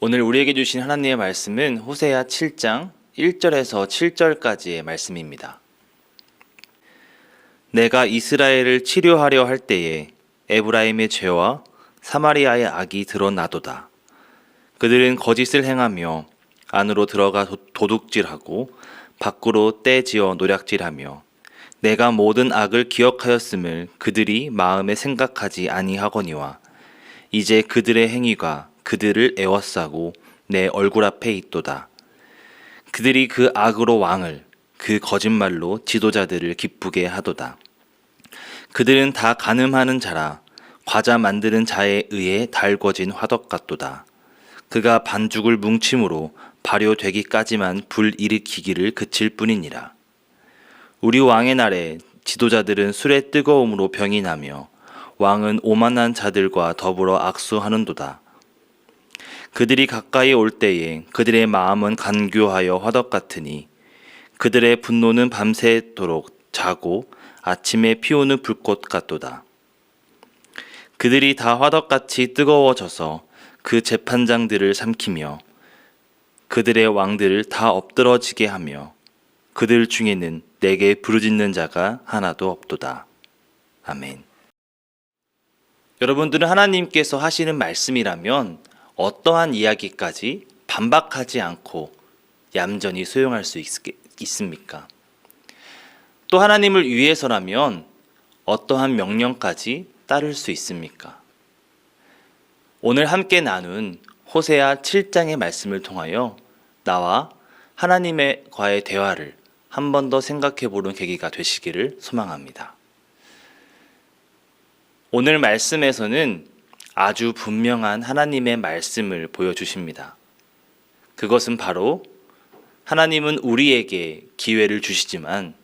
오늘 우리에게 주신 하나님의 말씀은 호세아 7장 1절에서 7절까지의 말씀입니다. 내가 이스라엘을 치료하려 할 때에 에브라임의 죄와 사마리아의 악이 드러나도다. 그들은 거짓을 행하며 안으로 들어가 도둑질하고 밖으로 떼지어 노략질하며 내가 모든 악을 기억하였음을 그들이 마음에 생각하지 아니하거니와 이제 그들의 행위가 그들을 애워싸고 내 얼굴 앞에 있도다. 그들이 그 악으로 왕을 그 거짓말로 지도자들을 기쁘게 하도다. 그들은 다 간음하는 자라 과자 만드는 자에 의해 달궈진 화덕 같도다. 그가 반죽을 뭉침으로 발효되기까지만 불일으키기를 그칠 뿐이니라. 우리 왕의 날에 지도자들은 술의 뜨거움으로 병이 나며 왕은 오만한 자들과 더불어 악수하는도다. 그들이 가까이 올 때에 그들의 마음은 간교하여 화덕 같으니 그들의 분노는 밤새도록 자고 아침에 피우는 불꽃 같도다. 그들이 다 화덕같이 뜨거워져서 그 재판장들을 삼키며 그들의 왕들을 다 엎드러지게 하며 그들 중에는 내게 부르짖는 자가 하나도 없도다. 아멘. 여러분들은 하나님께서 하시는 말씀이라면 어떠한 이야기까지 반박하지 않고 얌전히 수용할 수 있습니까? 또 하나님을 위해서라면 어떠한 명령까지 따를 수 있습니까? 오늘 함께 나눈 호세아 7장의 말씀을 통하여 나와 하나님과의 대화를 한 번 더 생각해 보는 계기가 되시기를 소망합니다. 오늘 말씀에서는 아주 분명한 하나님의 말씀을 보여주십니다. 그것은 바로 하나님은 우리에게 기회를 주시지만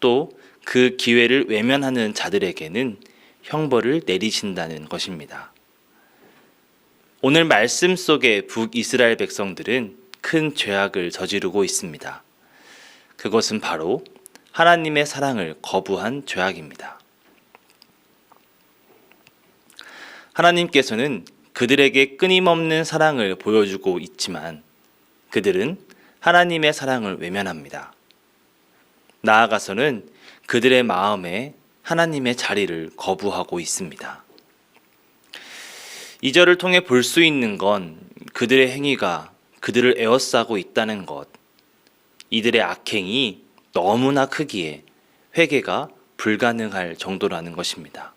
또 그 기회를 외면하는 자들에게는 형벌을 내리신다는 것입니다. 오늘 말씀 속의 북이스라엘 백성들은 큰 죄악을 저지르고 있습니다. 그것은 바로 하나님의 사랑을 거부한 죄악입니다. 하나님께서는 그들에게 끊임없는 사랑을 보여주고 있지만 그들은 하나님의 사랑을 외면합니다. 나아가서는 그들의 마음에 하나님의 자리를 거부하고 있습니다. 이 절을 통해 볼 수 있는 건 그들의 행위가 그들을 에워싸고 있다는 것, 이들의 악행이 너무나 크기에 회개가 불가능할 정도라는 것입니다.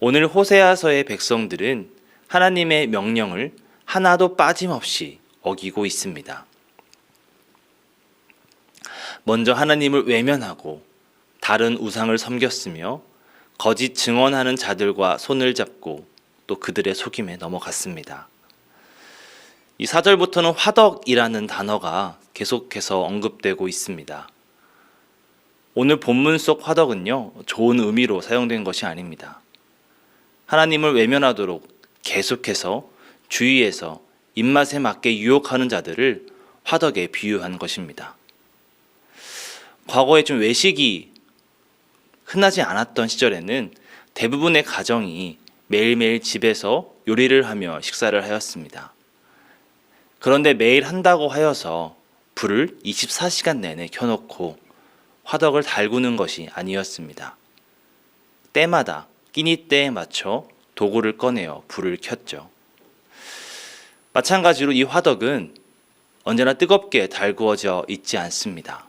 오늘 호세아서의 백성들은 하나님의 명령을 하나도 빠짐없이 어기고 있습니다. 먼저 하나님을 외면하고 다른 우상을 섬겼으며 거짓 증언하는 자들과 손을 잡고 또 그들의 속임에 넘어갔습니다. 이 4절부터는 화덕이라는 단어가 계속해서 언급되고 있습니다. 오늘 본문 속 화덕은요, 좋은 의미로 사용된 것이 아닙니다. 하나님을 외면하도록 계속해서 주위에서 입맛에 맞게 유혹하는 자들을 화덕에 비유한 것입니다. 과거에 좀 외식이 흔하지 않았던 시절에는 대부분의 가정이 매일매일 집에서 요리를 하며 식사를 하였습니다. 그런데 매일 한다고 하여서 불을 24시간 내내 켜놓고 화덕을 달구는 것이 아니었습니다. 때마다 끼니 때에 맞춰 도구를 꺼내어 불을 켰죠. 마찬가지로 이 화덕은 언제나 뜨겁게 달구어져 있지 않습니다.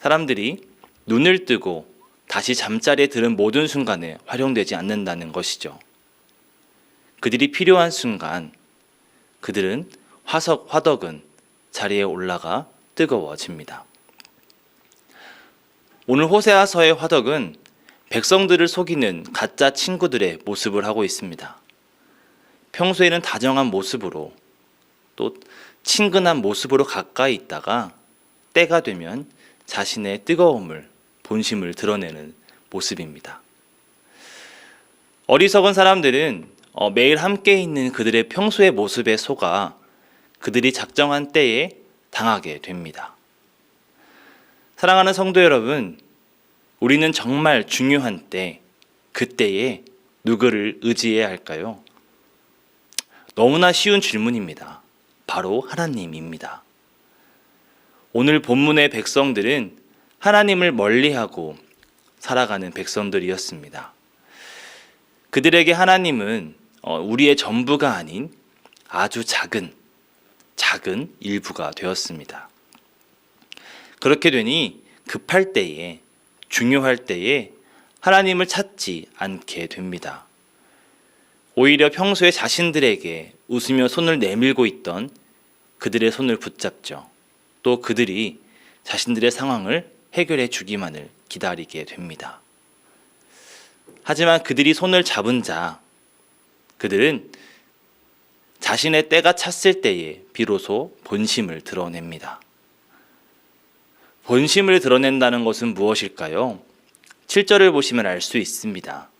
사람들이 눈을 뜨고 다시 잠자리에 드는 모든 순간에 활용되지 않는다는 것이죠. 그들이 필요한 순간 그들은 화덕은 자리에 올라가 뜨거워집니다. 오늘 호세아서의 화덕은 백성들을 속이는 가짜 친구들의 모습을 하고 있습니다. 평소에는 다정한 모습으로 또 친근한 모습으로 가까이 있다가 때가 되면 자신의 뜨거움을, 본심을 드러내는 모습입니다. 어리석은 사람들은 매일 함께 있는 그들의 평소의 모습에 속아 그들이 작정한 때에 당하게 됩니다. 사랑하는 성도 여러분, 우리는 정말 중요한 때, 그때에 누구를 의지해야 할까요? 너무나 쉬운 질문입니다. 바로 하나님입니다. 오늘 본문의 백성들은 하나님을 멀리하고 살아가는 백성들이었습니다. 그들에게 하나님은 우리의 전부가 아닌 아주 작은 일부가 되었습니다. 그렇게 되니 급할 때에, 중요할 때에 하나님을 찾지 않게 됩니다. 오히려 평소에 자신들에게 웃으며 손을 내밀고 있던 그들의 손을 붙잡죠. 또 그들이 자신들의 상황을 해결해 주기만을 기다리게 됩니다. 하지만 그들이 손을 잡은 자, 그들은 자신의 때가 찼을 때에 비로소 본심을 드러냅니다. 본심을 드러낸다는 것은 무엇일까요? 7절을 보시면 알 수 있습니다.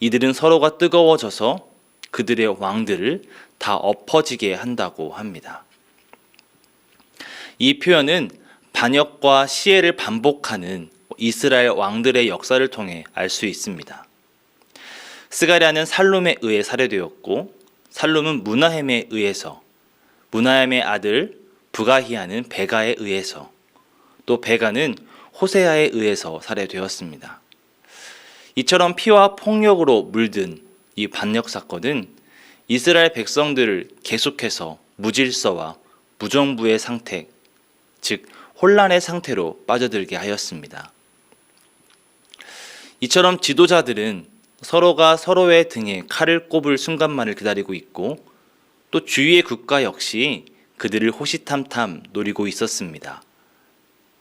이들은 서로가 뜨거워져서 그들의 왕들을 다 엎어지게 한다고 합니다. 이 표현은 반역과 시해를 반복하는 이스라엘 왕들의 역사를 통해 알 수 있습니다. 스가랴는 살룸에 의해 살해되었고, 살룸은 무나헴에 의해서, 무나헴의 아들 부가히야는 베가에 의해서, 또 베가는 호세아에 의해서 살해되었습니다. 이처럼 피와 폭력으로 물든 이 반역 사건은 이스라엘 백성들을 계속해서 무질서와 무정부의 상태, 즉 혼란의 상태로 빠져들게 하였습니다. 이처럼 지도자들은 서로가 서로의 등에 칼을 꼽을 순간만을 기다리고 있고, 또 주위의 국가 역시 그들을 호시탐탐 노리고 있었습니다.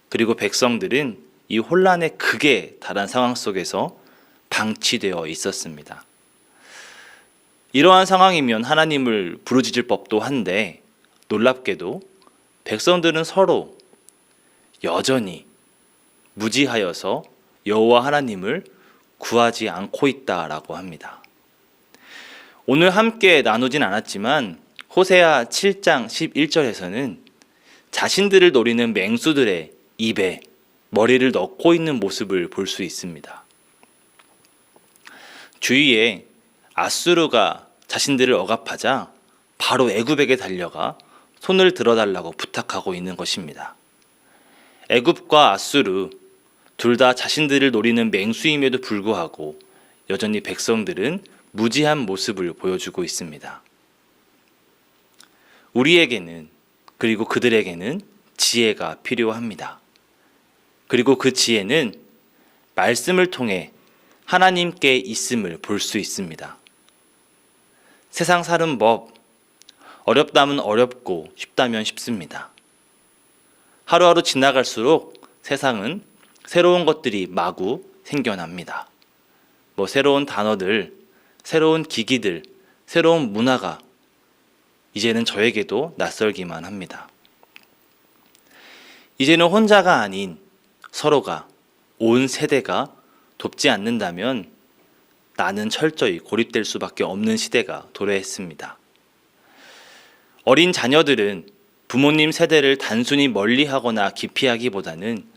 그리고 백성들은 이 혼란의 극에 달한 상황 속에서 방치되어 있었습니다. 이러한 상황이면 하나님을 부르짖을 법도 한데, 놀랍게도 백성들은 서로 여전히 무지하여서 여호와 하나님을 구하지 않고 있다라고 합니다. 오늘 함께 나누진 않았지만 호세아 7장 11절에서는 자신들을 노리는 맹수들의 입에 머리를 넣고 있는 모습을 볼 수 있습니다. 주위에 아수르가 자신들을 억압하자 바로 애굽에게 달려가 손을 들어달라고 부탁하고 있는 것입니다. 애굽과 아수르 둘 다 자신들을 노리는 맹수임에도 불구하고 여전히 백성들은 무지한 모습을 보여주고 있습니다. 우리에게는, 그리고 그들에게는 지혜가 필요합니다. 그리고 그 지혜는 말씀을 통해 하나님께 있음을 볼 수 있습니다. 세상 사는 법, 어렵다면 어렵고 쉽다면 쉽습니다. 하루하루 지나갈수록 세상은 새로운 것들이 마구 생겨납니다. 새로운 단어들, 새로운 기기들, 새로운 문화가 이제는 저에게도 낯설기만 합니다. 이제는 혼자가 아닌 서로가, 온 세대가 돕지 않는다면 나는 철저히 고립될 수밖에 없는 시대가 도래했습니다. 어린 자녀들은 부모님 세대를 단순히 멀리하거나 기피하기보다는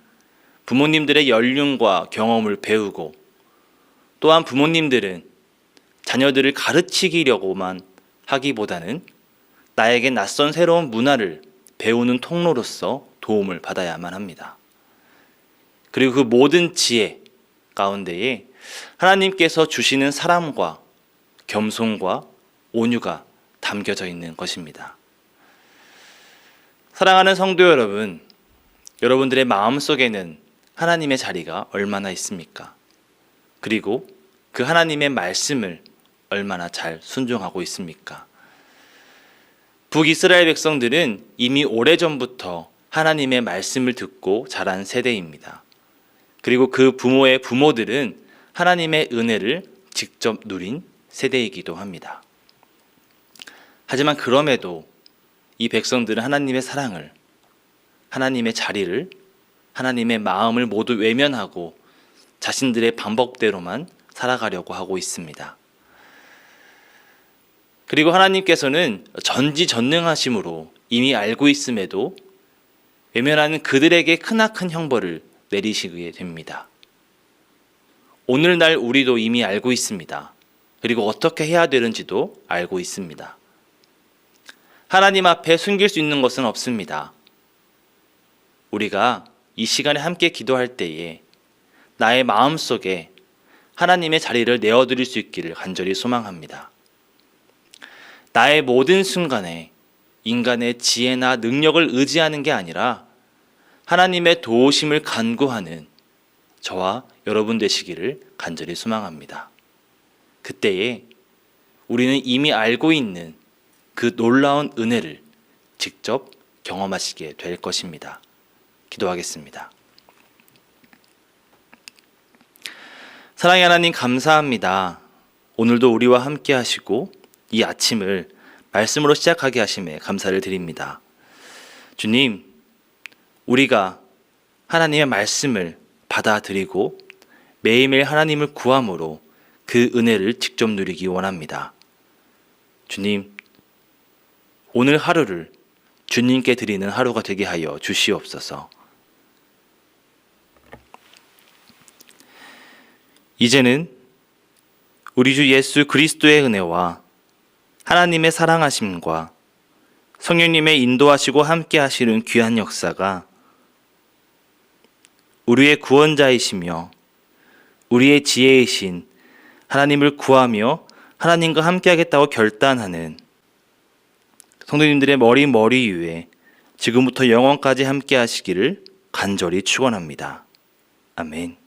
부모님들의 연륜과 경험을 배우고, 또한 부모님들은 자녀들을 가르치려고만 하기보다는 나에게 낯선 새로운 문화를 배우는 통로로서 도움을 받아야만 합니다. 그리고 그 모든 지혜 가운데에 하나님께서 주시는 사랑과 겸손과 온유가 담겨져 있는 것입니다. 사랑하는 성도 여러분, 여러분들의 마음속에는 하나님의 자리가 얼마나 있습니까? 그리고 그 하나님의 말씀을 얼마나 잘 순종하고 있습니까? 북이스라엘 백성들은 이미 오래전부터 하나님의 말씀을 듣고 자란 세대입니다. 그리고 그 부모의 부모들은 하나님의 은혜를 직접 누린 세대이기도 합니다. 하지만 그럼에도 이 백성들은 하나님의 사랑을, 하나님의 자리를, 하나님의 마음을 모두 외면하고 자신들의 방법대로만 살아가려고 하고 있습니다. 그리고 하나님께서는 전지전능하심으로 이미 알고 있음에도 외면하는 그들에게 크나큰 형벌을 내리시게 됩니다. 오늘날 우리도 이미 알고 있습니다. 그리고 어떻게 해야 되는지도 알고 있습니다. 하나님 앞에 숨길 수 있는 것은 없습니다. 우리가 이 시간에 함께 기도할 때에 나의 마음속에 하나님의 자리를 내어드릴 수 있기를 간절히 소망합니다. 나의 모든 순간에 인간의 지혜나 능력을 의지하는 게 아니라 하나님의 도우심을 간구하는 저와 여러분 되시기를 간절히 소망합니다. 그때에 우리는 이미 알고 있는 그 놀라운 은혜를 직접 경험하시게 될 것입니다. 기도하겠습니다. 사랑의 하나님, 감사합니다. 오늘도 우리와 함께 하시고 이 아침을 말씀으로 시작하게 하심에 감사를 드립니다. 주님, 우리가 하나님의 말씀을 받아들이고 매일매일 하나님을 구함으로 그 은혜를 직접 누리기 원합니다. 주님, 오늘 하루를 주님께 드리는 하루가 되게 하여 주시옵소서. 이제는 우리 주 예수 그리스도의 은혜와 하나님의 사랑하심과 성령님의 인도하시고 함께 하시는 귀한 역사가 우리의 구원자이시며 우리의 지혜이신 하나님을 구하며 하나님과 함께 하겠다고 결단하는 성도님들의 머리 위에 지금부터 영원까지 함께 하시기를 간절히 축원합니다. 아멘.